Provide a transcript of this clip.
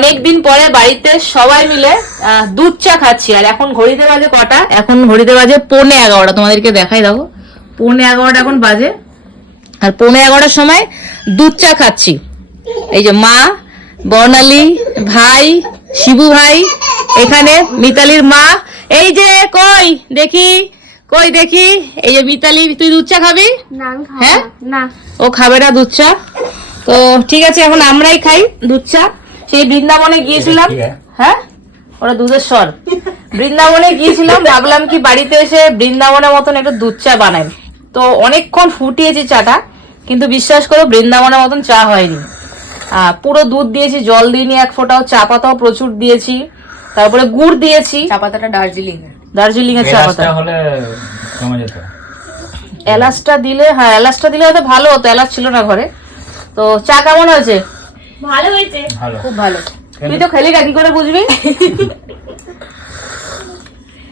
অনেকদিন পরে বাড়িতে সবাই মিলে দুধ চা খাচ্ছি। আর এখন ঘড়িতে বাজে কটা? এখন ঘড়িতে বাজে 11:45। তোমাদেরকে দেখাই দাও, 11:45 এখন বাজে। আর 11:45 সময় দুধ চা খাচ্ছি। এই যে মা, বর্ণালী, ভাই, শিবু ভাই, এখানে মিতালির মা। এই যে কই দেখি, কই দেখি, এই যে মিতালি, তুই দুধ চা খাবি? হ্যাঁ, না ও খাবে না দুধ চা। তো ঠিক আছে, এখন আমরাই খাই দুধ চা। সেই বৃন্দাবনে গিয়েছিলাম, হ্যাঁ ওরা দুধের স্বর। বৃন্দাবনে গিয়েছিলাম, ভাবলাম কি বাড়িতে এসে বৃন্দাবনের মতন একটু দুধ চা বানাই। তো অনেকক্ষণ ফুটিয়েছি চাটা, কিন্তু বিশ্বাস করো বৃন্দাবনের মতন চা হয়নি। পুরো দুধ দিয়েছি, জল দিইনি এক ফোঁটাও, চা পাতাও প্রচুর দিয়েছি, তারপরে গুড় দিয়েছি। চা পাতাটা দার্জিলিং এর চা পাতা হলে কমে যেত। এলাচটা দিলে, হ্যাঁ এলাচটা দিলে হয়তো ভালো হতো, এলাচ ছিল না ঘরে। তো চা কেমন হয়েছে? ভালো হয়েছে, ভালো, খুব ভালো। তুই তো খেলি না, কি করে বুঝবি?